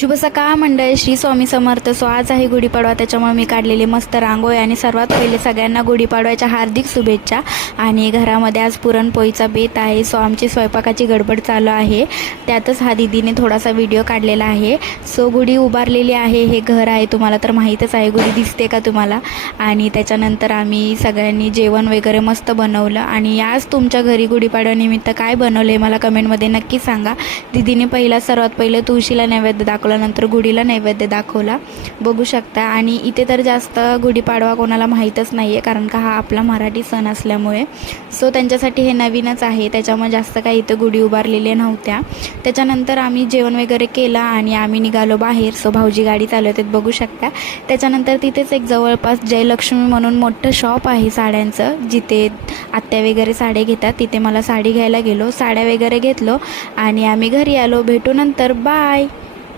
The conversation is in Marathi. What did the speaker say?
शुभ सकाळ मंडळी, श्री स्वामी समर्थ. सो आज आहे गुढीपाडवा, त्याच्यामुळे मी काढलेली मस्त रांगोळी आणि सर्वात पहिले सगळ्यांना गुढीपाडव्याच्या हार्दिक शुभेच्छा. आणि घरामध्ये आज पुरणपोळीचा बेत आहे. सो आमची स्वयंपाकाची गडबड चालू आहे, त्यातच हा दीदीने थोडासा व्हिडिओ काढलेला आहे. सो गुढी उभारलेली आहे, हे घर आहे, तुम्हाला तर माहीतच आहे, गुढी दिसते का तुम्हाला. आणि त्याच्यानंतर आम्ही सगळ्यांनी जेवण वगैरे मस्त बनवलं. आणि आज तुमच्या घरी गुढीपाडव्यानिमित्त काय बनवले मला कमेंटमध्ये नक्की सांगा. दीदीने सर्वात पहिलं तुळशीला नैवेद्य दाखवला, नंतर गुढीला नैवेद्य दाखवला, बघू शकता. आणि इथे तर जास्त गुढीपाडवा कोणाला माहीतच नाही आहे, कारण का हा आपला मराठी सण असल्यामुळे. सो त्यांच्यासाठी हे नवीनच आहे, त्याच्यामुळे जास्त काही इथं गुढी उभारलेल्या नव्हत्या. त्याच्यानंतर आम्ही जेवण वगैरे केलं आणि आम्ही निघालो बाहेर. सो भाऊजी गाडी चालवतात, बघू शकता. त्याच्यानंतर तिथेच एक जवळपास जयलक्ष्मी म्हणून मोठं शॉप आहे साड्यांचं, जिथे आत्या वगैरे साड्या घेतात. तिथे मला साडी घ्यायला गेलो, साड्या वगैरे घेतलो आणि आम्ही घरी आलो. भेटू नंतर, बाय.